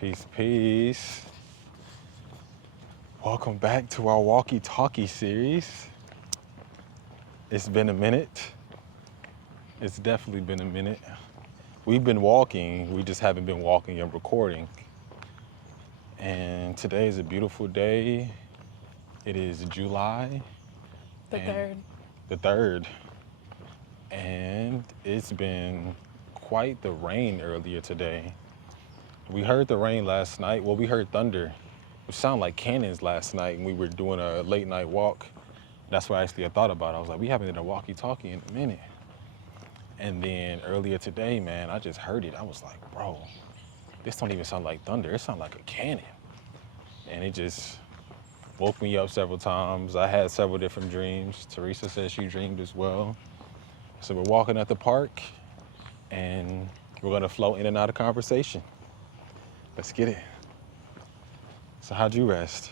Peace, peace. Welcome back to our walkie talkie series. It's been a minute. It's definitely been a minute. We've been walking, we just haven't been walking and recording. And today is a beautiful day. It is July. The 3rd. The 3rd. And it's been quite the rain earlier today. We heard the rain last night. Well, we heard thunder, which sounded like cannons last night when we were doing a late night walk. That's what actually I thought about. I was like, we haven't done a walkie-talkie in a minute. And then earlier today, man, I just heard it. I was like, bro, this don't even sound like thunder. It sounds like a cannon. And it just woke me up several times. I had several different dreams. Teresa said she dreamed as well. So we're walking at the park and we're gonna flow in and out of conversation. Let's get it. So how'd you rest?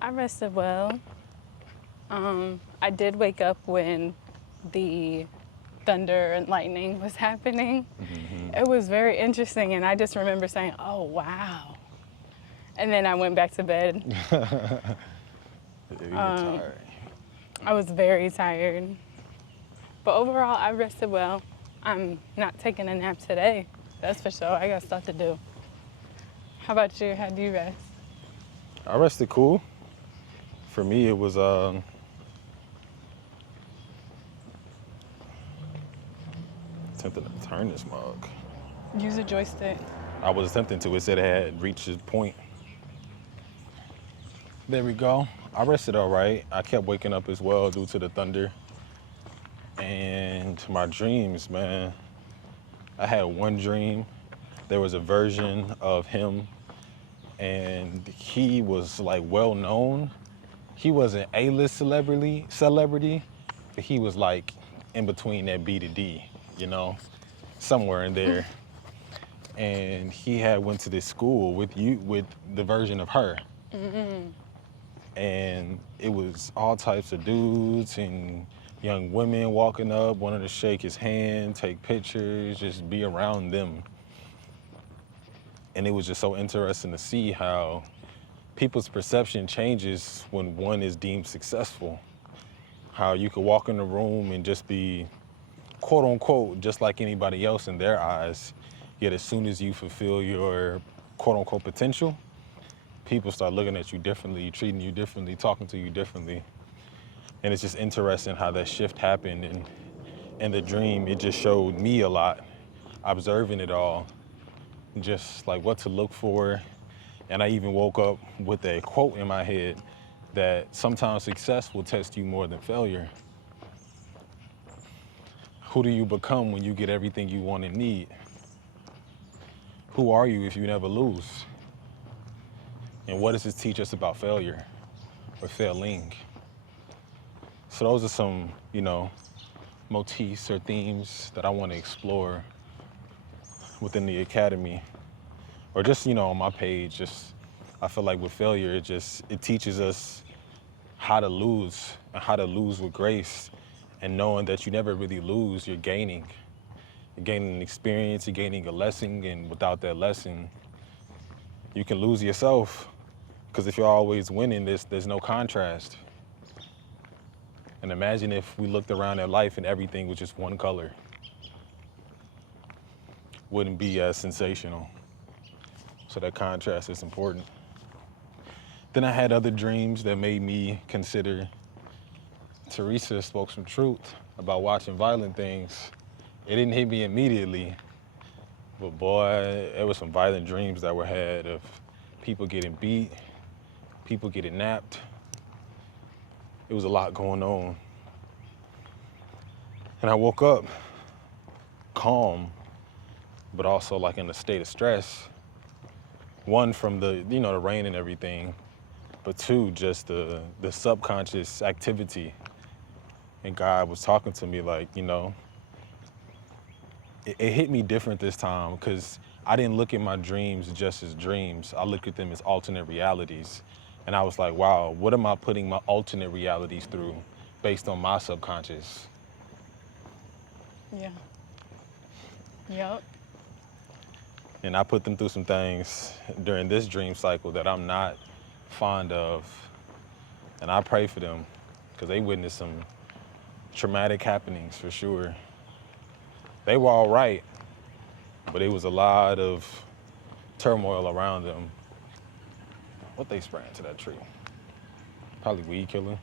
I rested well. I did wake up when the thunder and lightning was happening. Mm-hmm. It was very interesting, and I just remember saying, oh, wow. And then I went back to bed. You were tired. I was very tired. But overall, I rested well. I'm not taking a nap today. That's for sure. I got stuff to do. How about you? How do you rest? I rested cool. For me, it was attempting to turn this mug. Use a joystick. I was attempting to. It said it had reached its point. There we go. I rested all right. I kept waking up as well due to the thunder. And my dreams, man. I had one dream. There was a version of him, and he was like well known. He was an A-list celebrity, but he was like in between that B to D, you know, somewhere in there. And he had went to this school with the version of her. Mm-hmm. And it was all types of dudes and young women walking up, wanting to shake his hand, take pictures, just be around them. And it was just so interesting to see how people's perception changes when one is deemed successful. How you could walk in the room and just be, quote unquote, just like anybody else in their eyes. Yet as soon as you fulfill your, quote unquote, potential, people start looking at you differently, treating you differently, talking to you differently. And it's just interesting how that shift happened. And in the dream, it just showed me a lot, observing it all, just like what to look for. And I even woke up with a quote in my head that sometimes success will test you more than failure. Who do you become when you get everything you want and need? Who are you if you never lose? And what does this teach us about failure or failing? So those are some, motifs or themes that I want to explore within the academy, or just, on my page. Just, I feel like with failure, it teaches us how to lose and how to lose with grace, and knowing that you never really lose, you're gaining. You're gaining an experience, you're gaining a lesson, and without that lesson, you can lose yourself. Because if you're always winning, there's no contrast. And imagine if we looked around at life and everything was just one color. Wouldn't be as sensational. So that contrast is important. Then I had other dreams that made me consider. Teresa spoke some truth about watching violent things. It didn't hit me immediately, but boy, it was some violent dreams that were had of people getting beat, people getting napped. It was a lot going on. And I woke up calm, but also like in a state of stress. One, from the rain and everything, but two, just the subconscious activity. And God was talking to me like, it hit me different this time, because I didn't look at my dreams just as dreams. I looked at them as alternate realities. And I was like, wow, what am I putting my alternate realities through based on my subconscious? Yeah. Yep. And I put them through some things during this dream cycle that I'm not fond of. And I pray for them because they witnessed some traumatic happenings for sure. They were all right, but it was a lot of turmoil around them. What they spraying to that tree? Probably weed killer.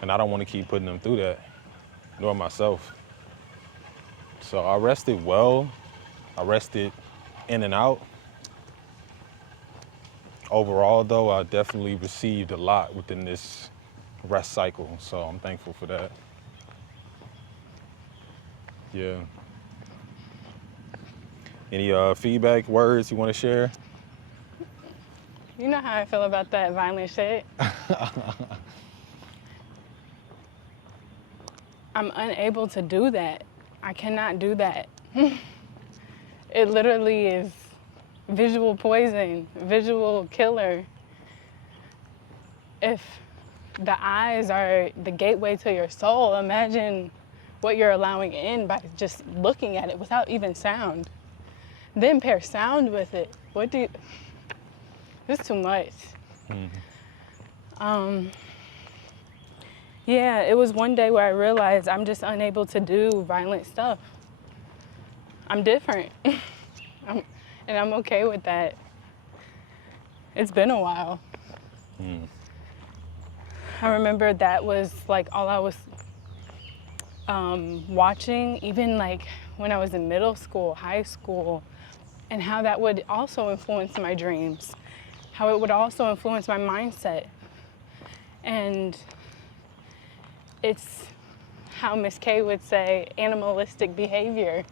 And I don't want to keep putting them through that, nor myself. So I rested well. I rested in and out. Overall, though, I definitely received a lot within this rest cycle, so I'm thankful for that. Yeah. Any feedback, words you want to share? You know how I feel about that violent shit. I'm unable to do that. I cannot do that. It literally is visual poison, visual killer. If the eyes are the gateway to your soul, imagine what you're allowing in by just looking at it without even sound. Then pair sound with it. It's too much. Yeah, it was one day where I realized I'm just unable to do violent stuff. I'm different. And I'm okay with that. It's been a while. I remember that was like all I was watching, even like when I was in middle school, high school, and how that would also influence my dreams, how it would also influence my mindset. And it's how Miss K would say, animalistic behavior.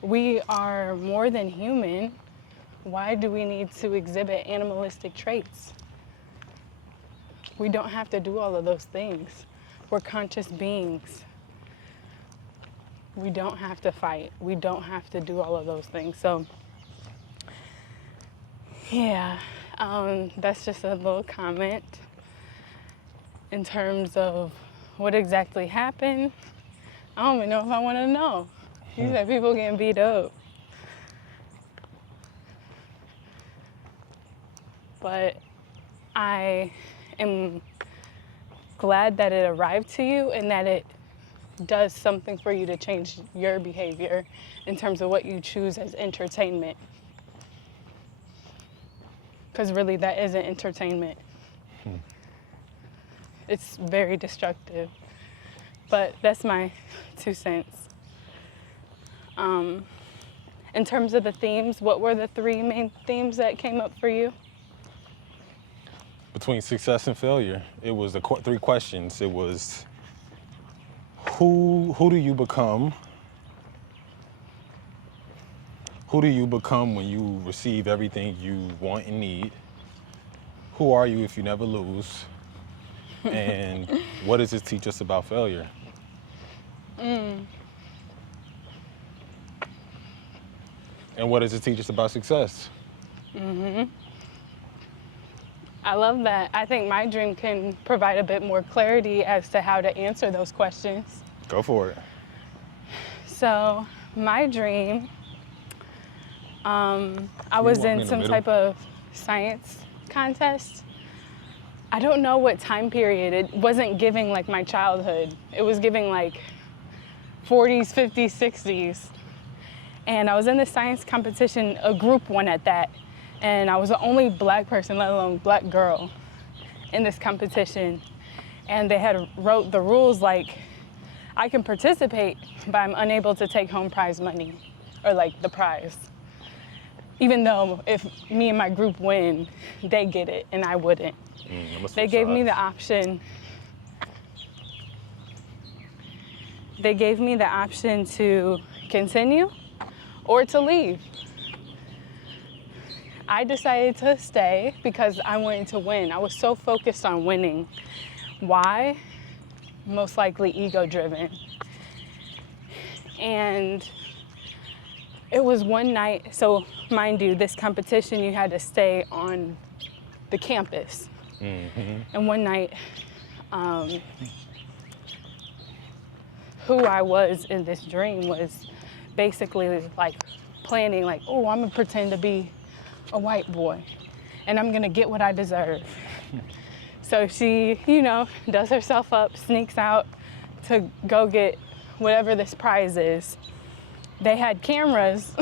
We are more than human. Why do we need to exhibit animalistic traits? We don't have to do all of those things. We're conscious beings. We don't have to fight. We don't have to do all of those things. So, yeah, that's just a little comment in terms of what exactly happened. I don't even know if I want to know. You said people getting beat up. But I am glad that it arrived to you and that it does something for you to change your behavior in terms of what you choose as entertainment. Because really that isn't entertainment. It's very destructive. But that's my 2 cents. In terms of the themes, what were the 3 main themes that came up for you? Between success and failure, it was the 3 questions. It was who do you become? Who do you become when you receive everything you want and need? Who are you if you never lose? And what does this teach us about failure? And what does it teach us about success? I love that. I think my dream can provide a bit more clarity as to how to answer those questions. Go for it. So my dream, I was in some type of science contest. I don't know what time period. It wasn't giving like my childhood. It was giving like 40s, 50s, 60s. And I was in the science competition, a group one at that. And I was the only black person, let alone black girl, in this competition. And they had wrote the rules like, I can participate, but I'm unable to take home prize money, or like the prize. Even though if me and my group win, they get it and I wouldn't. They gave me the option. They gave me the option to continue or to leave. I decided to stay because I wanted to win. I was so focused on winning. Why? Most likely ego-driven. And it was one night, so mind you, this competition, you had to stay on the campus. And one night, who I was in this dream was basically like planning like, oh, I'm gonna pretend to be a white boy and I'm gonna get what I deserve. So she, does herself up, sneaks out to go get whatever this prize is. They had cameras,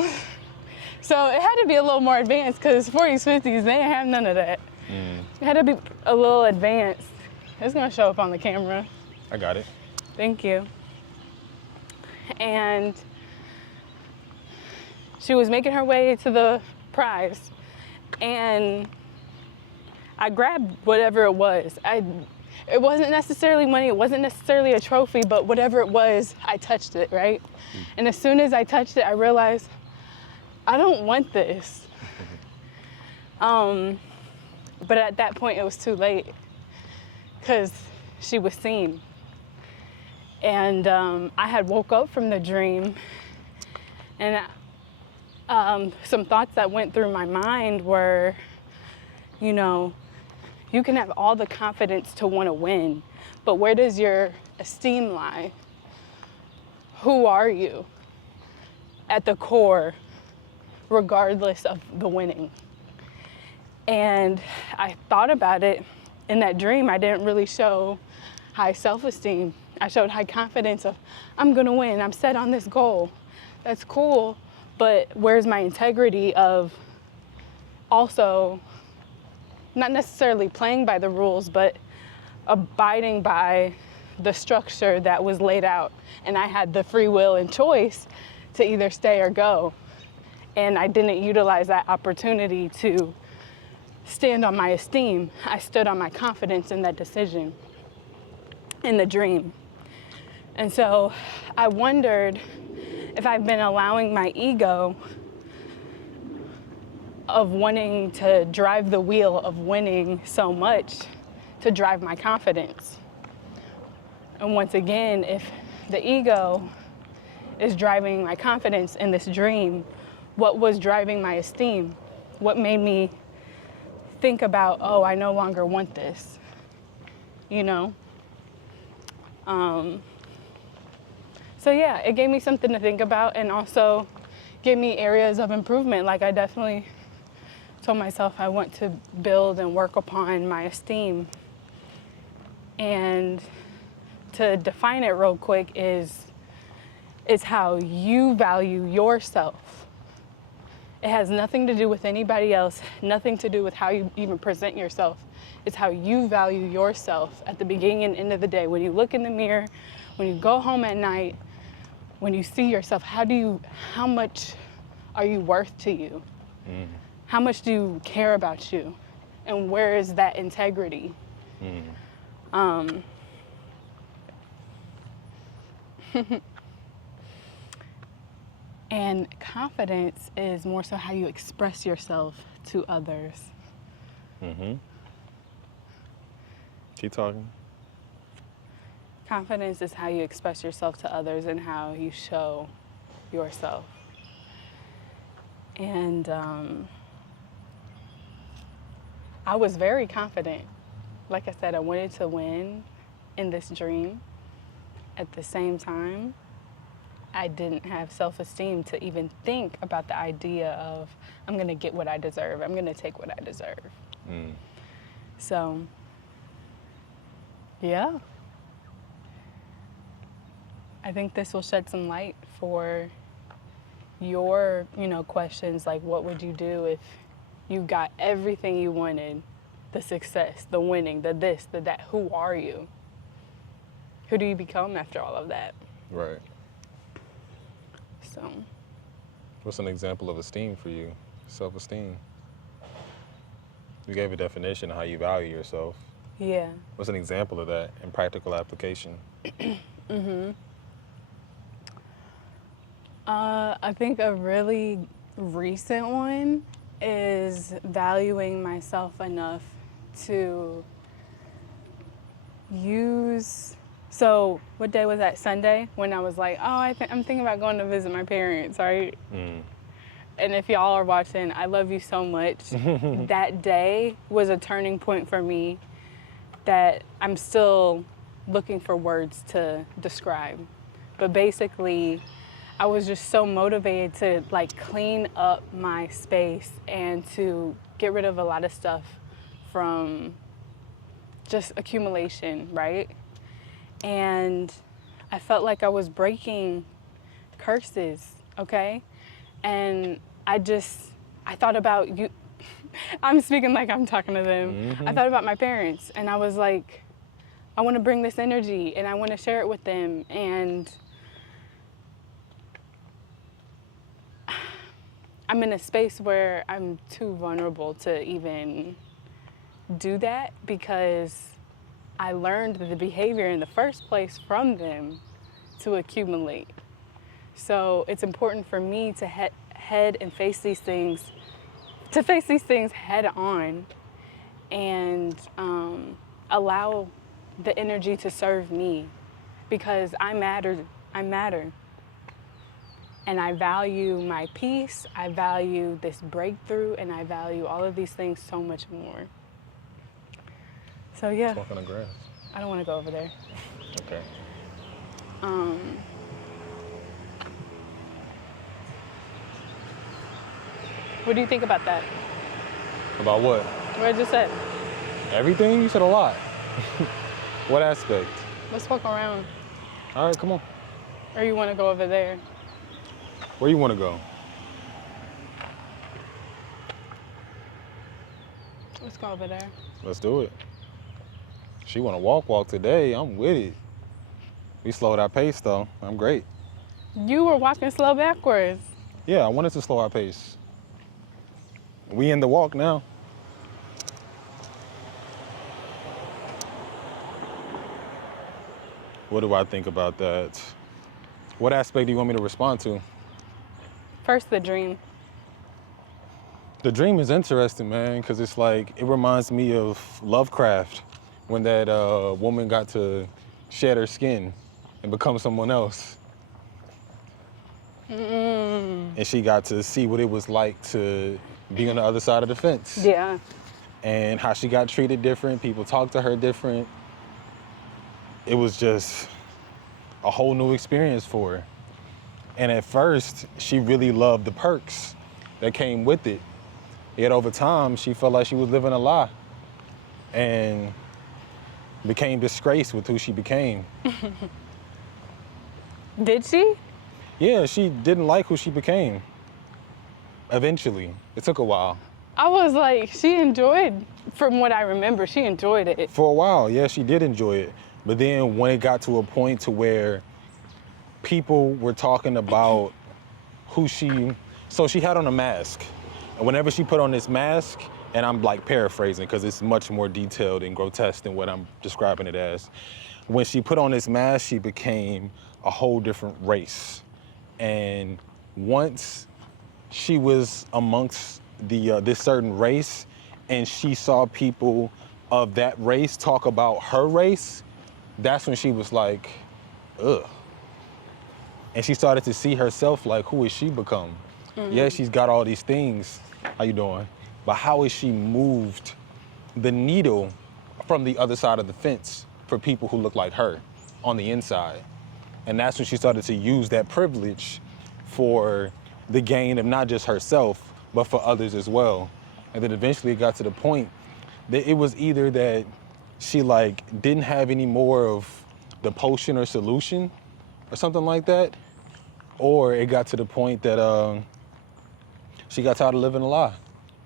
so it had to be a little more advanced because 40s, 50s, they didn't have none of that. It had to be a little advanced. It's gonna show up on the camera. I got it. Thank you. And she was making her way to the prize, and I grabbed whatever it was. It wasn't necessarily money, it wasn't necessarily a trophy, but whatever it was, I touched it, right? And as soon as I touched it, I realized, I don't want this. But at that point, it was too late, because she was seen. And I had woke up from the dream, and some thoughts that went through my mind were, you can have all the confidence to want to win, but where does your esteem lie? Who are you at the core, regardless of the winning? And I thought about it. In that dream, I didn't really show high self-esteem. I showed high confidence of, I'm gonna win, I'm set on this goal. That's cool, but where's my integrity of also not necessarily playing by the rules, but abiding by the structure that was laid out. And I had the free will and choice to either stay or go. And I didn't utilize that opportunity to stand on my esteem. I stood on my confidence in that decision, in the dream. And so I wondered if I've been allowing my ego of wanting to drive the wheel of winning so much to drive my confidence. And once again, if the ego is driving my confidence in this dream, what was driving my esteem? What made me think about, oh, I no longer want this, So yeah, it gave me something to think about, and also gave me areas of improvement. Like, I definitely told myself I want to build and work upon my esteem. And to define it real quick is how you value yourself. It has nothing to do with anybody else, nothing to do with how you even present yourself. It's how you value yourself at the beginning and end of the day. When you look in the mirror, when you go home at night, when you see yourself, how much are you worth to you? How much do you care about you? And where is that integrity? And confidence is more so how you express yourself to others. Keep talking. Confidence is how you express yourself to others and how you show yourself. And I was very confident. Like I said, I wanted to win in this dream. At the same time, I didn't have self-esteem to even think about the idea of, I'm gonna get what I deserve. I'm gonna take what I deserve. So, yeah. I think this will shed some light for your, questions, like what would you do if you got everything you wanted, the success, the winning, the this, the that. Who are you? Who do you become after all of that? Right. So. What's an example of esteem for you? Self-esteem. You gave a definition of how you value yourself. Yeah. What's an example of that in practical application? I think a really recent one is valuing myself enough to use. So what day was that? Sunday, when I was like, oh, I'm thinking about going to visit my parents, right? And if y'all are watching, I love you so much. That day was a turning point for me that I'm still looking for words to describe. But basically, I was just so motivated to like clean up my space and to get rid of a lot of stuff from just accumulation, right? And I felt like I was breaking curses, okay? And I thought about you. I'm speaking like I'm talking to them. I thought about my parents, and I was like, I want to bring this energy and I want to share it with them. And I'm in a space where I'm too vulnerable to even do that because I learned the behavior in the first place from them to accumulate. So it's important for me to head and face these things, head on, and allow the energy to serve me, because I matter. And I value my peace, I value this breakthrough, and I value all of these things so much more. So yeah. Walk on the grass. I don't want to go over there. Okay. What do you think about that? About what? What I just said. Everything? You said a lot. What aspect? Let's walk around. All right, come on. Or you want to go over there? Where you want to go? Let's go over there. Let's do it. She want to walk today. I'm with it. We slowed our pace though. I'm great. You were walking slow backwards. Yeah, I wanted to slow our pace. We in the walk now. What do I think about that? What aspect do you want me to respond to? First, the dream. The dream is interesting, man, because it's like, it reminds me of Lovecraft when that woman got to shed her skin and become someone else. And she got to see what it was like to be on the other side of the fence. Yeah. And how she got treated different, people talked to her different. It was just a whole new experience for her. And at first, she really loved the perks that came with it. Yet over time, she felt like she was living a lie and became disgraced with who she became. Did she? Yeah, she didn't like who she became. Eventually, it took a while. I was like, she enjoyed, from what I remember, she enjoyed it. For a while, yeah, she did enjoy it. But then when it got to a point to where people were talking about who so she had on a mask. And whenever she put on this mask, and I'm like paraphrasing because it's much more detailed and grotesque than what I'm describing it as. When she put on this mask, she became a whole different race. And once she was amongst this certain race and she saw people of that race talk about her race, that's when she was like, ugh. And she started to see herself like, who has she become? Yeah, she's got all these things. How you doing? But how has she moved the needle from the other side of the fence for people who look like her on the inside? And that's when she started to use that privilege for the gain of not just herself, but for others as well. And then eventually it got to the point that it was either that she like didn't have any more of the potion or solution or something like that, or it got to the point that she got tired of living a lie.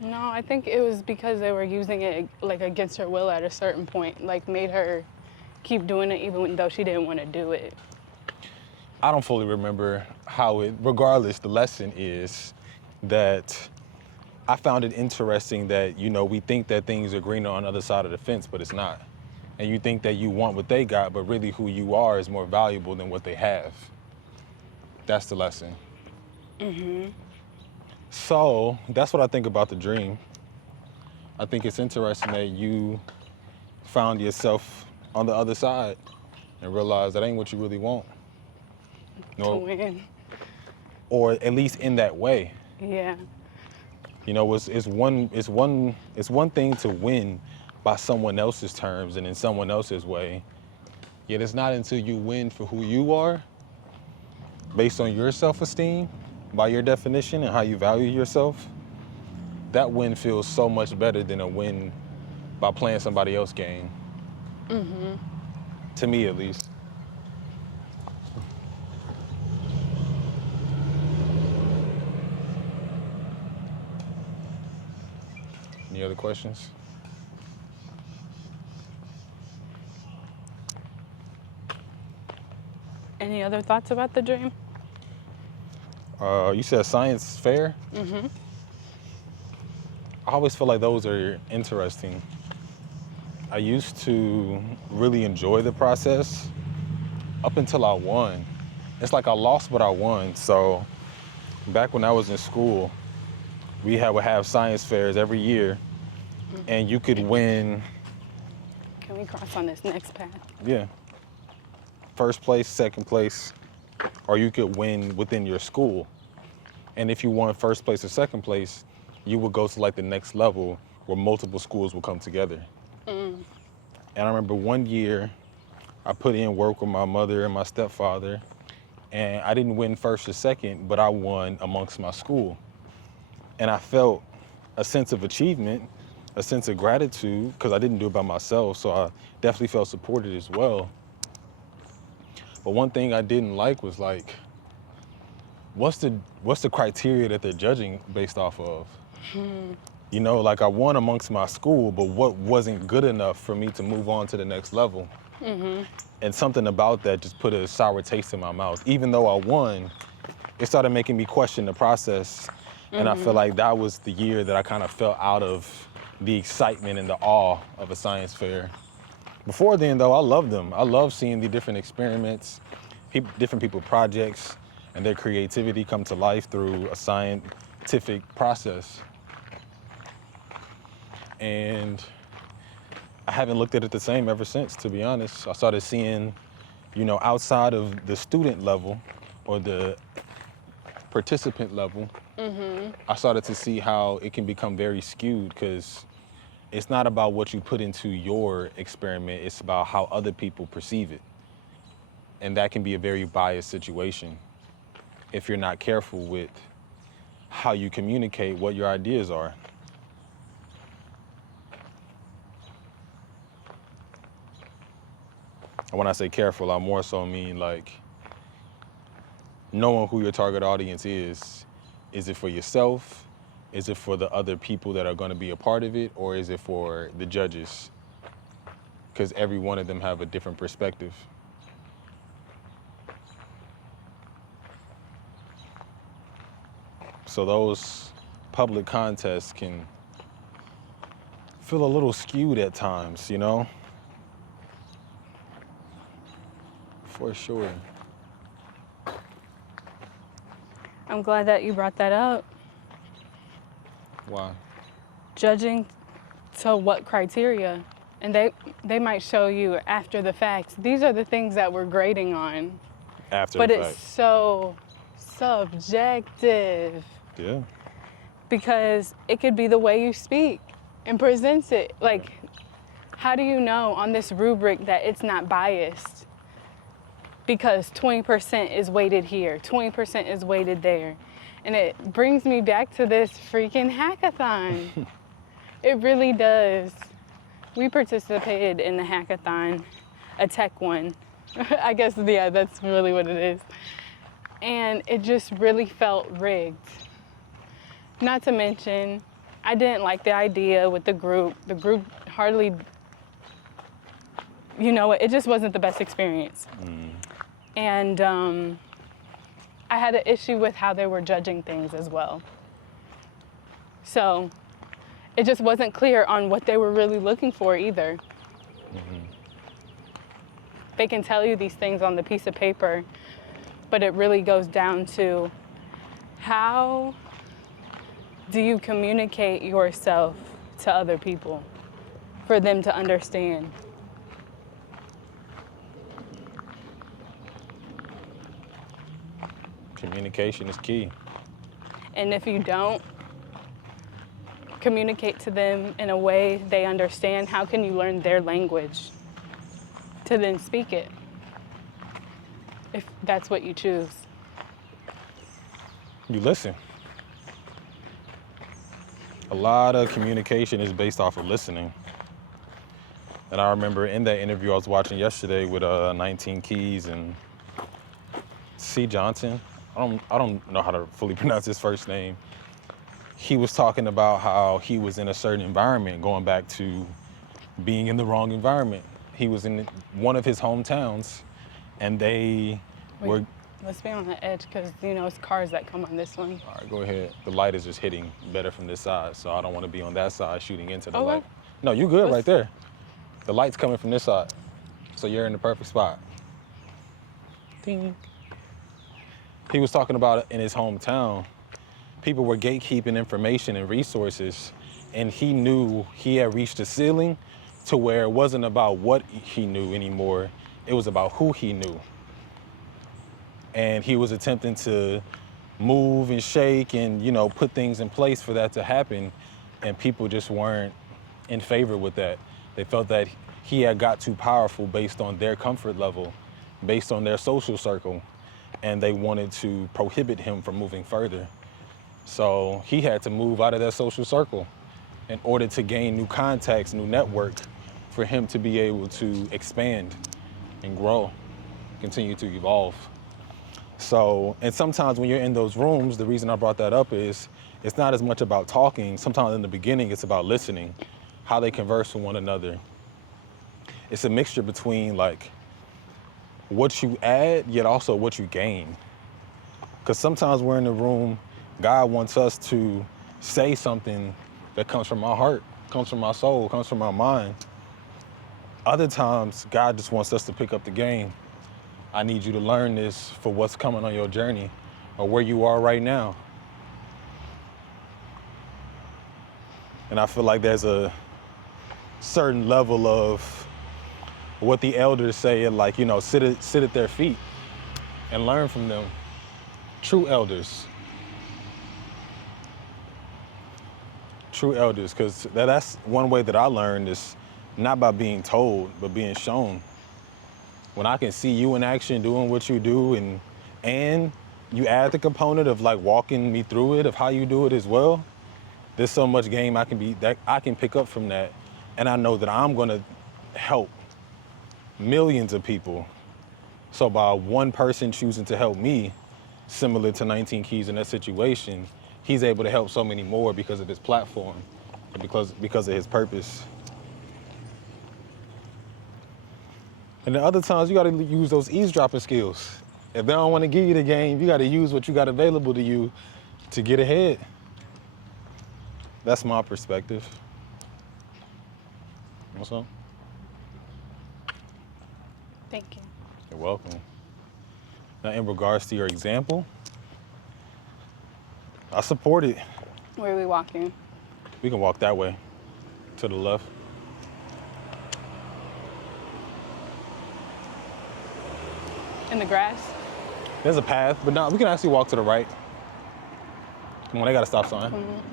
No, I think it was because they were using it like against her will at a certain point, like made her keep doing it even though she didn't want to do it. I don't fully remember how it, regardless, the lesson is that I found it interesting that, you know, we think that things are greener on the other side of the fence, but it's not. And you think that you want what they got, but really who you are is more valuable than what they have. That's the lesson. So that's what I think about the dream. I think it's interesting that you found yourself on the other side and realized that ain't what you really want. To win. Or at least in that way. Yeah. You know, it's one thing to win by someone else's terms and in someone else's way. Yet it's not until you win for who you are based on your self-esteem, by your definition and how you value yourself, that win feels so much better than a win by playing somebody else's game. To me, at least. Any other questions? Any other thoughts about the dream? You said science fair? I always feel like those are interesting. I used to really enjoy the process up until I won. It's like I lost, but I won. So back when I was in school, we would have science fairs every year, and you could win. Can we cross on this next path? Yeah. First place, second place, or you could win within your school. And if you won first place or second place, you would go to like the next level where multiple schools would come together. And I remember one year I put in work with my mother and my stepfather, and I didn't win first or second, but I won amongst my school. And I felt a sense of achievement, a sense of gratitude, because I didn't do it by myself, so I definitely felt supported as well. But one thing I didn't like was like, what's the criteria that they're judging based off of? You know, like I won amongst my school, but what wasn't good enough for me to move on to the next level? And something about that just put a sour taste in my mouth. Even though I won, it started making me question the process. And I feel like that was the year that I kind of fell out of the excitement and the awe of a science fair. Before then, though, I loved them. I love seeing the different experiments, different people projects, and their creativity come to life through a scientific process. And I haven't looked at it the same ever since, to be honest. I started seeing, you know, outside of the student level or the participant level, I started to see how it can become very skewed, because it's not about what you put into your experiment, it's about how other people perceive it. And that can be a very biased situation if you're not careful with how you communicate what your ideas are. And when I say careful, I more so mean like knowing who your target audience is. Is it for yourself? Is it for the other people that are going to be a part of it? Or is it for the judges? Because every one of them have a different perspective. So those public contests can feel a little skewed at times, you know? For sure. I'm glad that you brought that up. Why? Judging to what criteria? And they might show you after the fact, these are the things that we're grading on. After but the fact. It's so subjective. Yeah. Because it could be the way you speak and presents it. Like, how do you know on this rubric that it's not biased? Because 20% is weighted here, 20% is weighted there. And it brings me back to this freaking hackathon. It really does. We participated in the hackathon, a tech one. I guess, yeah, that's really what it is. And it just really felt rigged. Not to mention, I didn't like the idea with the group. The group hardly, you know, it just wasn't the best experience. And I had an issue with how they were judging things as well. So it just wasn't clear on what they were really looking for either. They can tell you these things on the piece of paper, but it really goes down to how do you communicate yourself to other people for them to understand? Communication is key. And if you don't communicate to them in a way they understand, how can you learn their language to then speak it? If that's what you choose. You listen. A lot of communication is based off of listening. And I remember in that interview I was watching yesterday with 19 Keys and C. Johnson. I don't know how to fully pronounce his first name. He was talking about how he was in a certain environment, going back to being in the wrong environment. He was in one of his hometowns, and they were... Let's be on the edge, because, it's cars that come on this one. All right, go ahead. The light is just hitting better from this side, so I don't want to be on that side shooting into the light. No, you good right there. The light's coming from this side, so you're in the perfect spot. Ding. He was talking about in his hometown, people were gatekeeping information and resources, and he knew he had reached a ceiling to where it wasn't about what he knew anymore, it was about who he knew. And he was attempting to move and shake and, put things in place for that to happen, and people just weren't in favor with that. They felt that he had got too powerful based on their comfort level, based on their social circle, and they wanted to prohibit him from moving further. So he had to move out of that social circle in order to gain new contacts, new network, for him to be able to expand and grow, continue to evolve. So, and sometimes when you're in those rooms, the reason I brought that up is it's not as much about talking. Sometimes in the beginning, it's about listening, how they converse with one another. It's a mixture between like what you add, yet also what you gain. Because sometimes we're in the room, God wants us to say something that comes from my heart, comes from my soul, comes from my mind. Other times, God just wants us to pick up the game. I need you to learn this for what's coming on your journey or where you are right now. And I feel like there's a certain level of what the elders say, like, sit at their feet and learn from them. True elders. True elders, because that's one way that I learned is not by being told, but being shown. When I can see you in action doing what you do and you add the component of like walking me through it, of how you do it as well, there's so much game I can pick up from that. And I know that I'm gonna help millions of people. So by one person choosing to help me, similar to 19 Keys in that situation, he's able to help so many more because of his platform, and because of his purpose. And the other times, you gotta use those eavesdropping skills. If they don't wanna give you the game, you gotta use what you got available to you to get ahead. That's my perspective. What's up? Thank you. You're welcome. Now, in regards to your example, I support it. Where are we walking? We can walk that way, to the left. In the grass? There's a path, but no, we can actually walk to the right. Come on, they got a stop sign. Mm-hmm.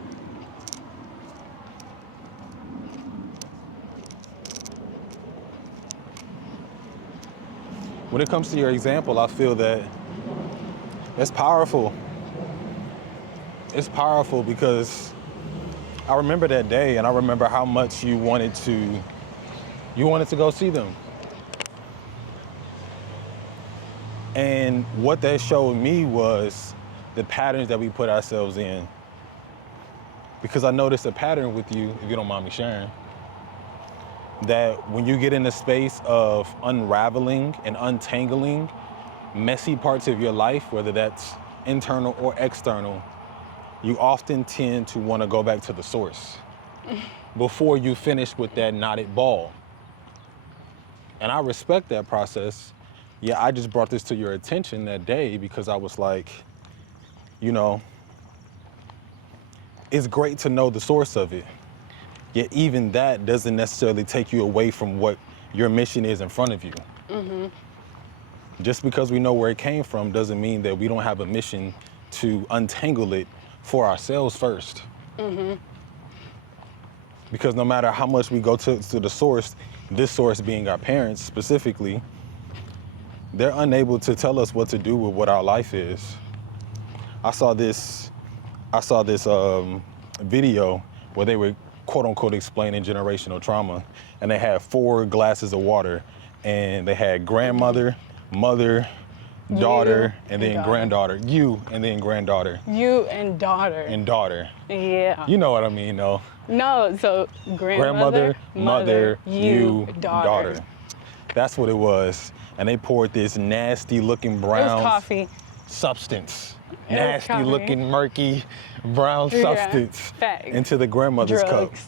When it comes to your example, I feel that it's powerful. It's powerful because I remember that day and I remember how much you wanted to go see them. And what that showed me was the patterns that we put ourselves in. Because I noticed a pattern with you, if you don't mind me sharing, that when you get in a space of unraveling and untangling messy parts of your life, whether that's internal or external, you often tend to want to go back to the source before you finish with that knotted ball. And I respect that process. Yeah, I just brought this to your attention that day because I was like, it's great to know the source of it. Yet even that doesn't necessarily take you away from what your mission is in front of you. Mm-hmm. Just because we know where it came from doesn't mean that we don't have a mission to untangle it for ourselves first. Mm-hmm. Because no matter how much we go to the source, this source being our parents specifically, they're unable to tell us what to do with what our life is. I saw this video where they were quote unquote explaining generational trauma, and they had 4 glasses of water, and they had grandmother, mother, daughter, and then granddaughter. You and then granddaughter. You and daughter. And daughter. Yeah. You know what I mean, though. No, so grandmother, mother, you, daughter. That's what it was. And they poured this nasty looking brown It was coffee. substance. It was Nasty coffee. looking murky brown substance Facts. into the grandmother's cup. Drugs.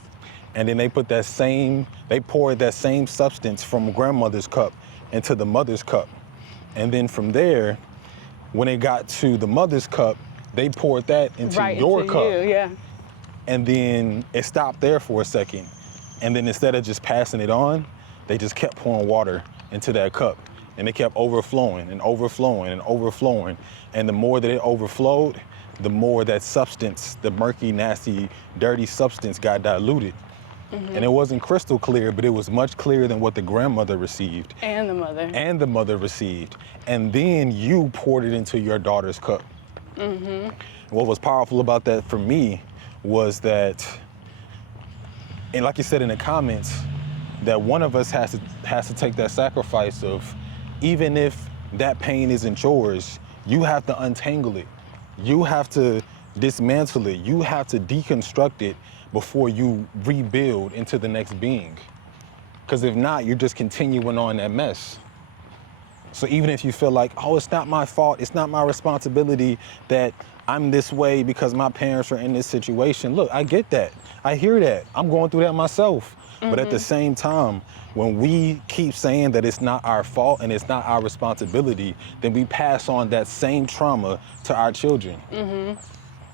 And then they poured that same substance from grandmother's cup into the mother's cup. And then from there, when it got to the mother's cup, they poured that into your cup. Yeah. And then it stopped there for a second. And then instead of just passing it on, they just kept pouring water into that cup. And it kept overflowing and overflowing and overflowing. And the more that it overflowed, the more that substance, the murky, nasty, dirty substance got diluted. And it wasn't crystal clear, but it was much clearer than what the grandmother received. And the mother. And the mother received. And then you poured it into your daughter's cup. What was powerful about that for me was that, and like you said in the comments, that one of us has to take that sacrifice of, even if that pain isn't yours, you have to untangle it. You have to dismantle it. You have to deconstruct it before you rebuild into the next being. Because if not, you're just continuing on that mess. So even if you feel like, oh, it's not my fault, it's not my responsibility that I'm this way because my parents are in this situation. Look, I get that. I hear that. I'm going through that myself. But at the same time, when we keep saying that it's not our fault and it's not our responsibility, then we pass on that same trauma to our children.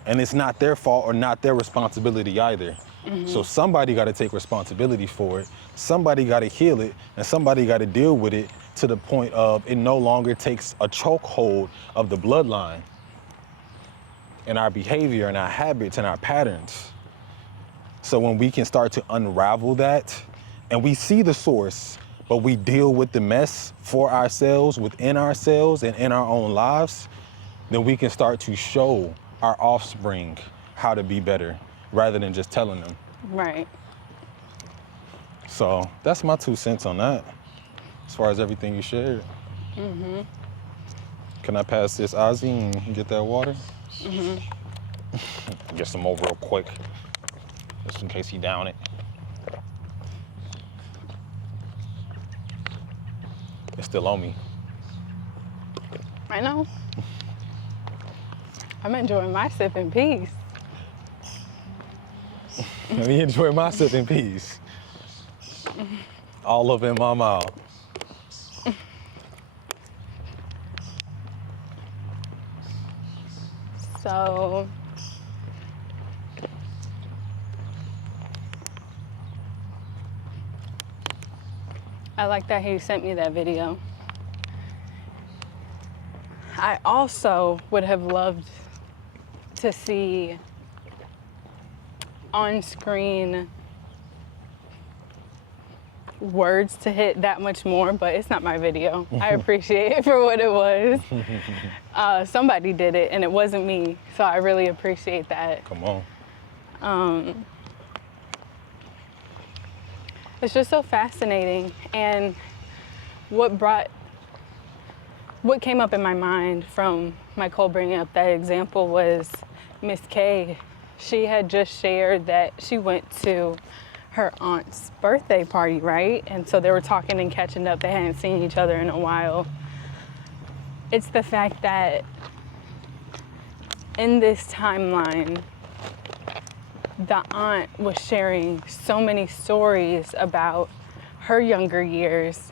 And it's not their fault or not their responsibility either. So somebody got to take responsibility for it. Somebody got to heal it, and somebody got to deal with it to the point of it no longer takes a chokehold of the bloodline and our behavior and our habits and our patterns. So when we can start to unravel that and we see the source, but we deal with the mess for ourselves, within ourselves and in our own lives, then we can start to show our offspring how to be better rather than just telling them. Right. So that's my 2 cents on that, as far as everything you shared. Can I pass this Ozzy and get that water? Get some more real quick, just in case he down it. It's still on me. I know. I'm enjoying my sip in peace. Let me enjoy my sip in peace. All up in my mouth. So, I like that he sent me that video. I also would have loved to see on-screen words to hit that much more, but it's not my video. I appreciate it for what it was. Somebody did it and it wasn't me, so I really appreciate that. Come on. It's just so fascinating, and what came up in my mind from Michael bringing up that example was Miss K. She had just shared that she went to her aunt's birthday party, right? And so they were talking and catching up. They hadn't seen each other in a while. It's the fact that in this timeline, the aunt was sharing so many stories about her younger years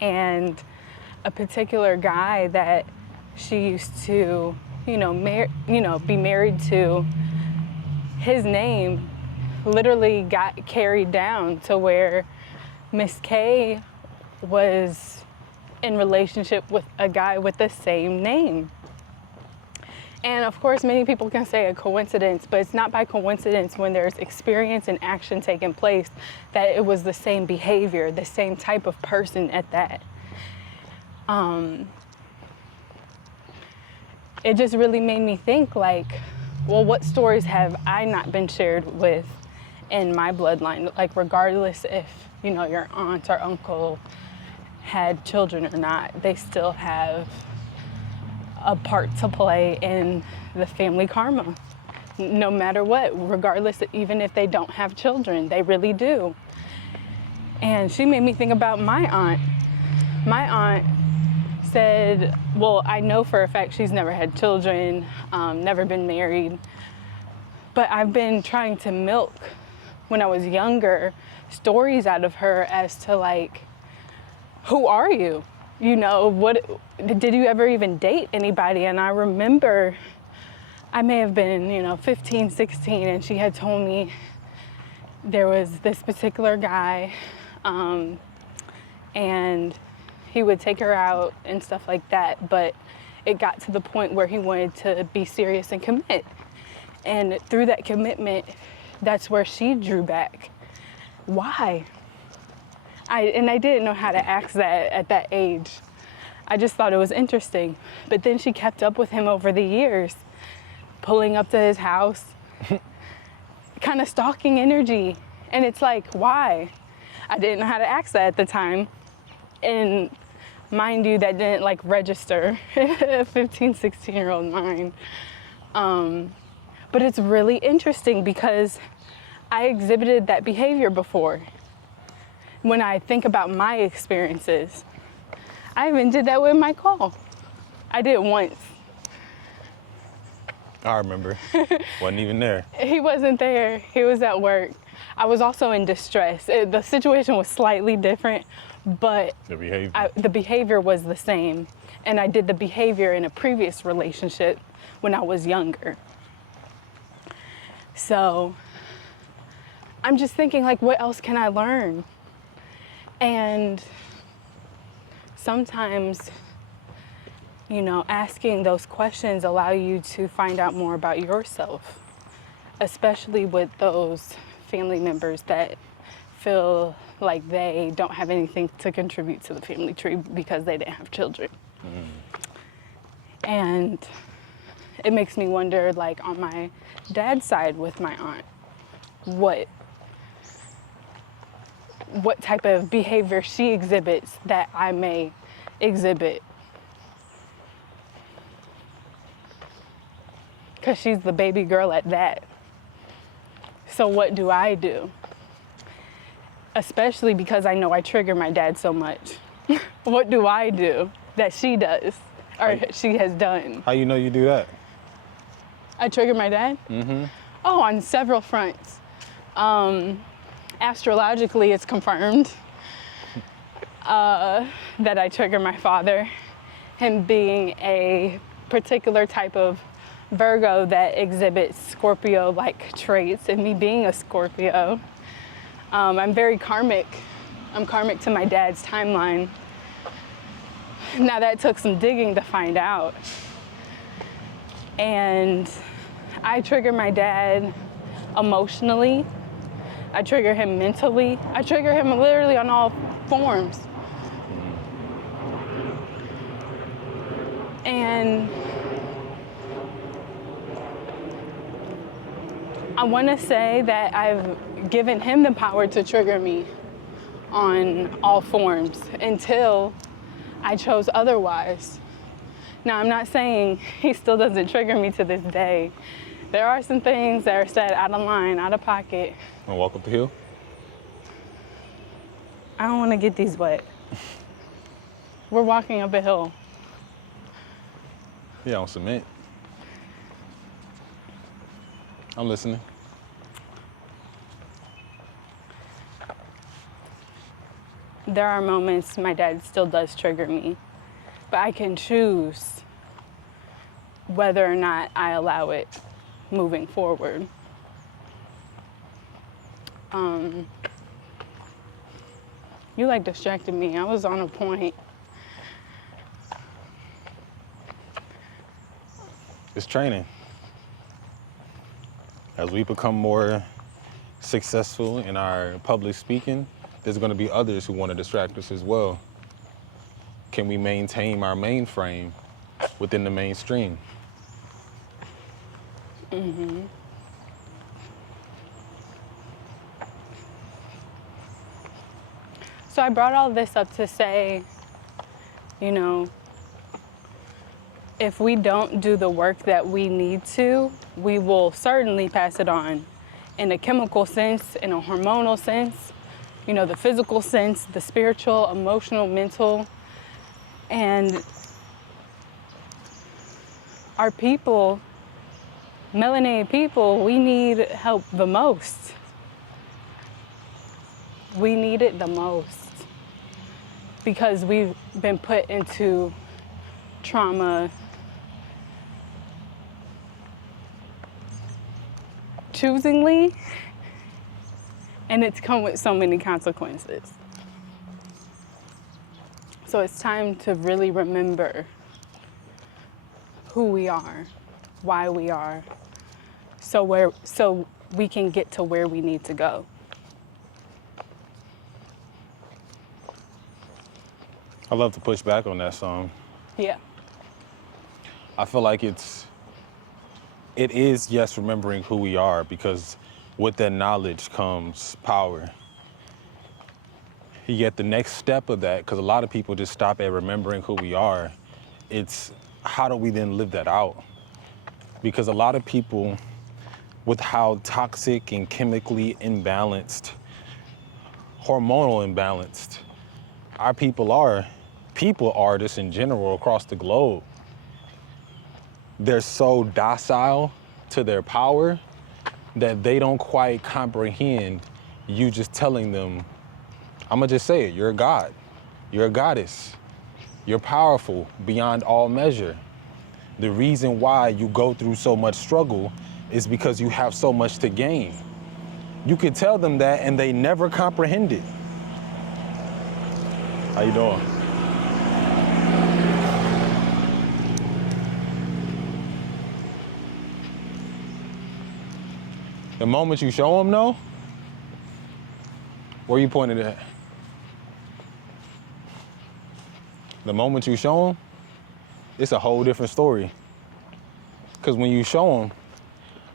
and a particular guy that she used to, be married to. His name literally got carried down to where Miss K was in relationship with a guy with the same name. And of course, many people can say a coincidence, but it's not by coincidence when there's experience and action taking place that it was the same behavior, the same type of person at that. it just really made me think, like, well, what stories have I not been shared with in my bloodline? Like, regardless if, you know, your aunt or uncle had children or not, they still have a part to play in the family karma. No matter what, regardless, even if they don't have children, they really do. And she made me think about my aunt. My aunt said, well, I know for a fact she's never had children, never been married, but I've been trying to milk, when I was younger, stories out of her as to, like, who are you? You know, what, did you ever even date anybody? And I remember I may have been, you know, 15, 16, and she had told me there was this particular guy, and he would take her out and stuff like that, but it got to the point where he wanted to be serious and commit. And through that commitment, that's where she drew back. Why? I didn't know how to ask that at that age. I just thought it was interesting. But then she kept up with him over the years, pulling up to his house, kind of stalking energy. And it's like, why? I didn't know how to ask that at the time. And mind you, that didn't like register a 15, 16-year-old mind. But it's really interesting because I exhibited that behavior before. When I think about my experiences, I even did that with Michael. I did it once. I remember. Wasn't even there. He wasn't there. He was at work. I was also in distress. The situation was slightly different, but The behavior was the same. And I did the behavior in a previous relationship when I was younger. So I'm just thinking, like, what else can I learn? And sometimes, you know, asking those questions allow you to find out more about yourself, especially with those family members that feel like they don't have anything to contribute to the family tree because they didn't have children. And it makes me wonder, like, on my dad's side with my aunt, what type of behavior she exhibits that I may exhibit. Because she's the baby girl at that. So what do I do? Especially because I know I trigger my dad so much. What do I do that she does or she has done? How you know you do that? I trigger my dad? Mm-hmm. Oh, on several fronts. Astrologically, it's confirmed that I trigger my father. Him being a particular type of Virgo that exhibits Scorpio-like traits, and me being a Scorpio. I'm very karmic. I'm karmic to my dad's timeline. Now that took some digging to find out. And I trigger my dad emotionally. I trigger him mentally. I trigger him literally on all forms. And I want to say that I've given him the power to trigger me on all forms until I chose otherwise. Now, I'm not saying he still doesn't trigger me to this day. There are some things that are said out of line, out of pocket. Wanna walk up the hill? I don't want to get these wet. We're walking up a hill. Yeah, on cement. I'm listening. There are moments my dad still does trigger me, but I can choose whether or not I allow it moving forward. You like distracted me. I was on a point. It's training. As we become more successful in our public speaking, there's going to be others who want to distract us as well. Can we maintain our mainframe within the mainstream? So I brought all this up to say, you know, if we don't do the work that we need to, we will certainly pass it on in a chemical sense, in a hormonal sense, you know, the physical sense, the spiritual, emotional, mental. And our people, melanated people, we need help the most. We need it the most because we've been put into trauma choosingly, and it's come with so many consequences. So it's time to really remember who we are, why we are, so we can get to where we need to go. I love to push back on that song. Yeah. I feel like it is, yes, remembering who we are, because with that knowledge comes power. Yet the next step of that, because a lot of people just stop at remembering who we are, it's how do we then live that out? Because a lot of people, with how toxic and chemically imbalanced, hormonal imbalanced our people are just in general across the globe, they're so docile to their power that they don't quite comprehend you just telling them, I'm gonna just say it, you're a god, you're a goddess, you're powerful beyond all measure. The reason why you go through so much struggle is because you have so much to gain. You could tell them that and they never comprehend it. How you doing? The moment you show them, though, where you pointed at? The moment you show them, it's a whole different story. Because when you show them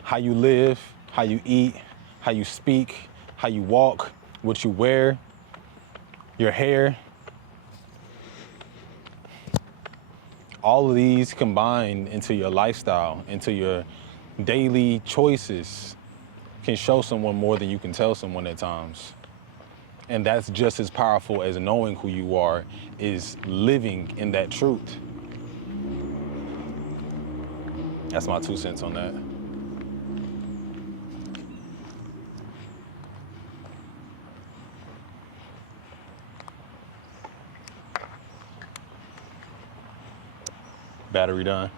how you live, how you eat, how you speak, how you walk, what you wear, your hair, all of these combined into your lifestyle, into your daily choices, can show someone more than you can tell someone at times. And that's just as powerful as knowing who you are, is living in that truth. That's my 2 cents on that. Battery done.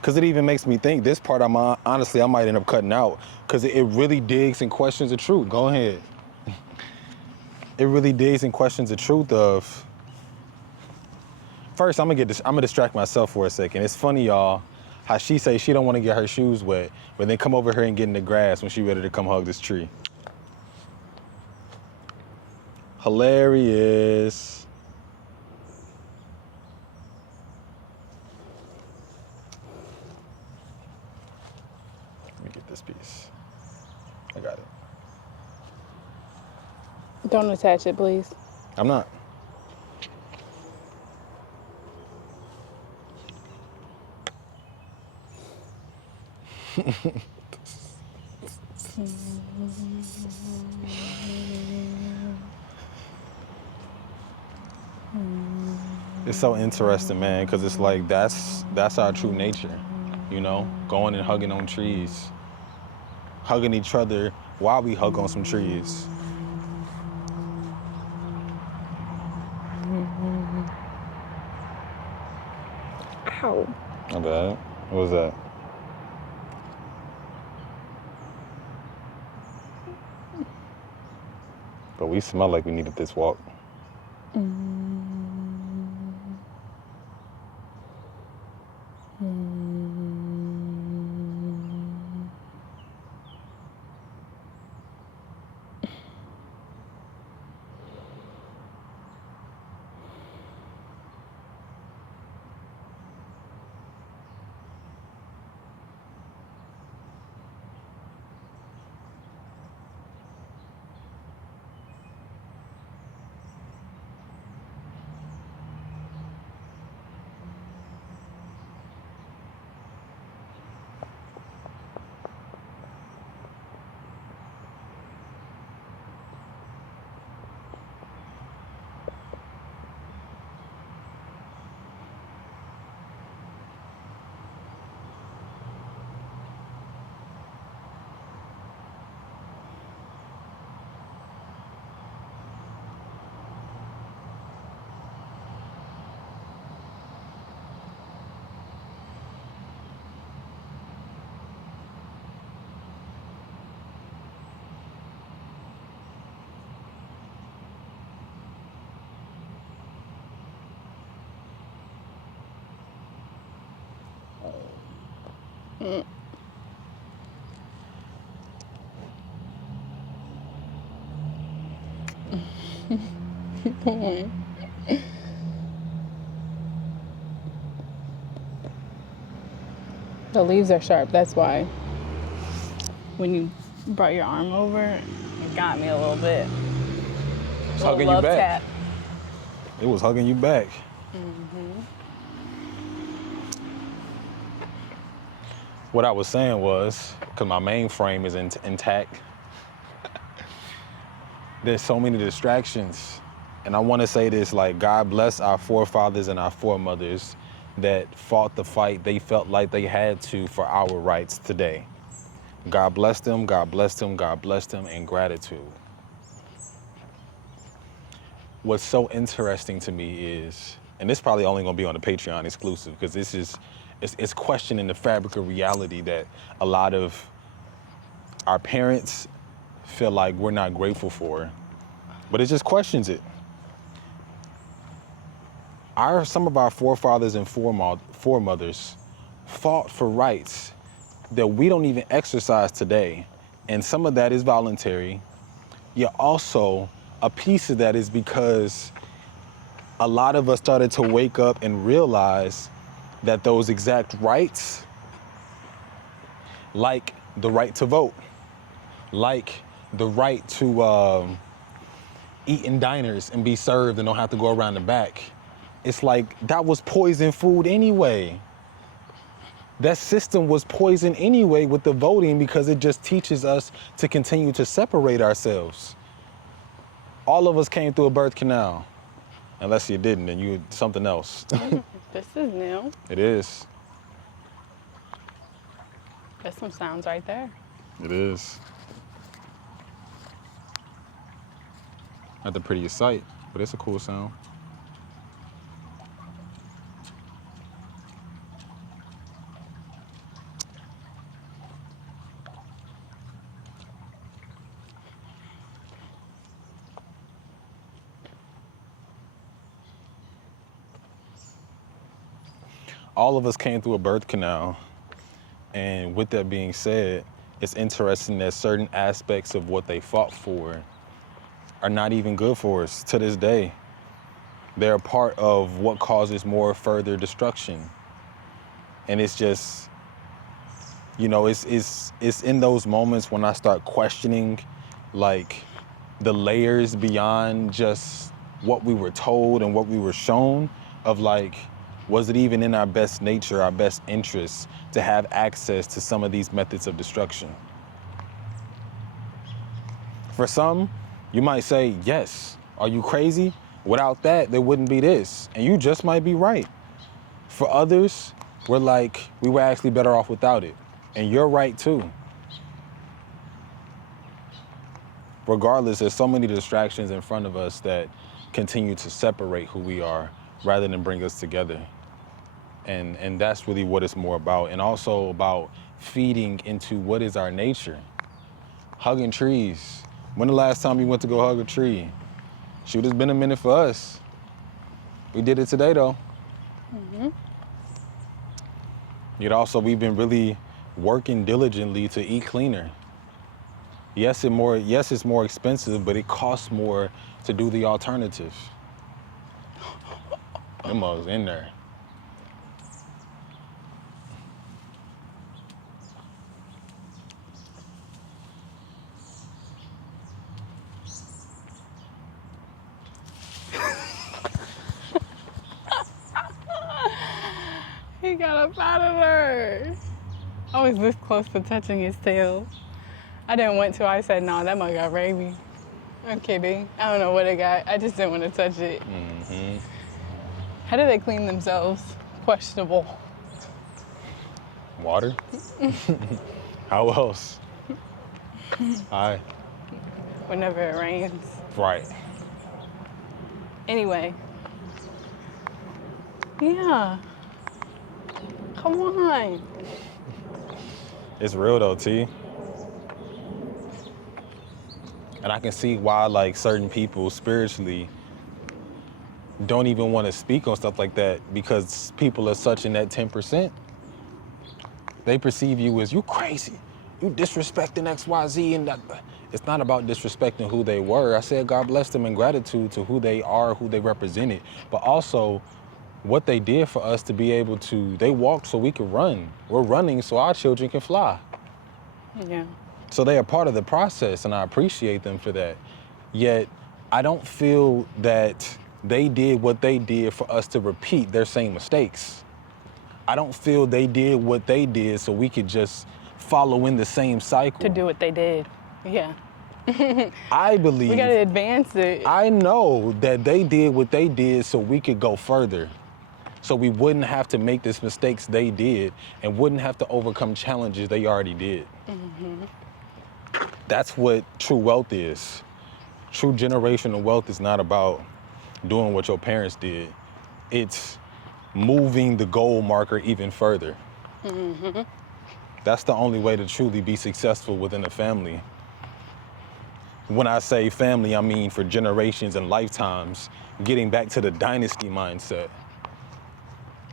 Because it even makes me think, this part honestly, I might end up cutting out, because it really digs and questions the truth. Go ahead. It really digs and questions the truth of, first, I'm gonna distract myself for a second. It's funny, y'all, how she say she don't want to get her shoes wet, but then come over here and get in the grass when she ready to come hug this tree. Hilarious. Let me get this piece. I got it. Don't attach it, please. I'm not. It's so interesting, man, because it's like that's our true nature, you know, going and hugging on trees, hugging each other while we hug on some trees. Ow. My bad. What was that? But we smell like we needed this walk. The leaves are sharp, that's why. When you brought your arm over, it got me a little bit. It's Little hugging you love back. tap. It was hugging you back. What I was saying was, because my main frame is intact, there's so many distractions. And I want to say this, like, God bless our forefathers and our foremothers that fought the fight they felt like they had to for our rights today. God bless them, God bless them, God bless them, and gratitude. What's so interesting to me is, and this probably only gonna be on the Patreon exclusive, because this is, it's questioning the fabric of reality that a lot of our parents feel like we're not grateful for, but it just questions it. Some of our forefathers and foremothers fought for rights that we don't even exercise today. And some of that is voluntary. Yet also, a piece of that is because a lot of us started to wake up and realize that those exact rights, like the right to vote, like the right to eat in diners and be served and don't have to go around the back, it's like that was poison food anyway. That system was poison anyway with the voting, because it just teaches us to continue to separate ourselves. All of us came through a birth canal. Unless you didn't, and you something else. This is new. It is. There's some sounds right there. It is. Not the prettiest sight, but it's a cool sound. All of us came through a birth canal. And with that being said, it's interesting that certain aspects of what they fought for are not even good for us to this day. They're a part of what causes more further destruction. And it's just, you know, it's in those moments when I start questioning, like, the layers beyond just what we were told and what we were shown, of like, was it even in our best nature, our best interests, to have access to some of these methods of destruction? For some, you might say, yes. Are you crazy? Without that, there wouldn't be this. And you just might be right. For others, we're like, we were actually better off without it. And you're right too. Regardless, there's so many distractions in front of us that continue to separate who we are rather than bring us together. And that's really what it's more about. And also about feeding into what is our nature. Hugging trees. When the last time you went to go hug a tree? Shoot, it's been a minute for us. We did it today though. Mm-hmm. Yet also, we've been really working diligently to eat cleaner. Yes, it's more expensive, but it costs more to do the alternative. Them mugs in there. He got up out of there. I was this close to touching his tail. I didn't want to. I said, no, that mug got rabies. I'm kidding. I don't know what it got. I just didn't want to touch it. Mm-hmm. How do they clean themselves? Questionable. Water? How else? Hi. Whenever it rains. Right. Anyway. Yeah. Come on. It's real though, T. And I can see why, like, certain people spiritually don't even want to speak on stuff like that, because people are such in that 10%. They perceive you as, you crazy, you disrespecting XYZ, and that. It's not about disrespecting who they were. I said God bless them in gratitude to who they are, who they represented, but also what they did for us to be able to, they walked so we could run. We're running so our children can fly. Yeah. So they are part of the process, and I appreciate them for that. Yet, I don't feel that they did what they did for us to repeat their same mistakes. I don't feel they did what they did so we could just follow in the same cycle. To do what they did. Yeah. I believe. We gotta advance it. I know that they did what they did so we could go further. So we wouldn't have to make the mistakes they did and wouldn't have to overcome challenges they already did. That's what true wealth is. True generational wealth is not about doing what your parents did. It's moving the goal marker even further. That's the only way to truly be successful within a family. When I say family, I mean for generations and lifetimes, getting back to the dynasty mindset.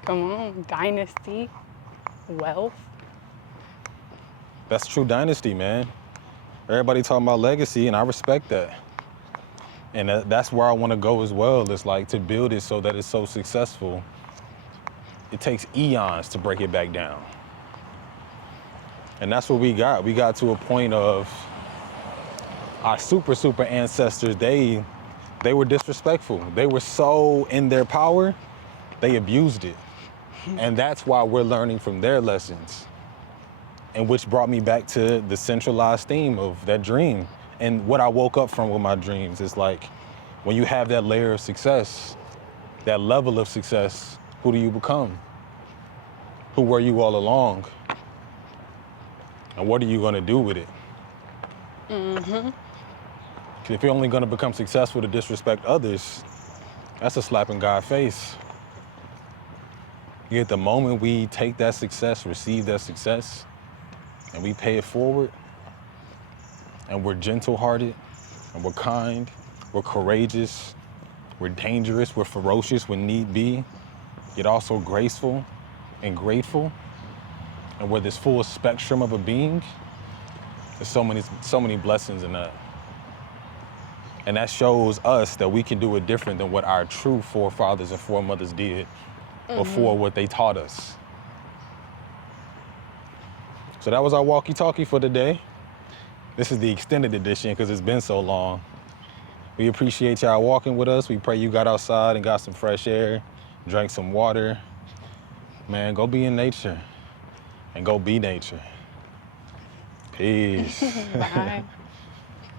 Come on, dynasty, wealth. That's true dynasty, man. Everybody talking about legacy, and I respect that. And that's where I want to go as well. It's like to build it so that it's so successful. It takes eons to break it back down. And that's what we got. We got to a point of our super ancestors, they were disrespectful. They were so in their power, they abused it. And that's why we're learning from their lessons. And which brought me back to the centralized theme of that dream. And what I woke up from with my dreams is like, when you have that layer of success, that level of success, who do you become? Who were you all along? And what are you gonna do with it? If you're only gonna become successful to disrespect others, that's a slap in God's face. Yet the moment we take that success, receive that success, and we pay it forward, and we're gentle-hearted, and we're kind, we're courageous, we're dangerous, we're ferocious when need be, yet also graceful and grateful, and we're this full spectrum of a being, there's so many blessings in that. And that shows us that we can do it different than what our true forefathers and foremothers did before what they taught us. So that was our walkie-talkie for today. This is the extended edition because it's been so long. We appreciate y'all walking with us. We pray you got outside and got some fresh air, drank some water. Man, go be in nature and go be nature. Peace. Bye.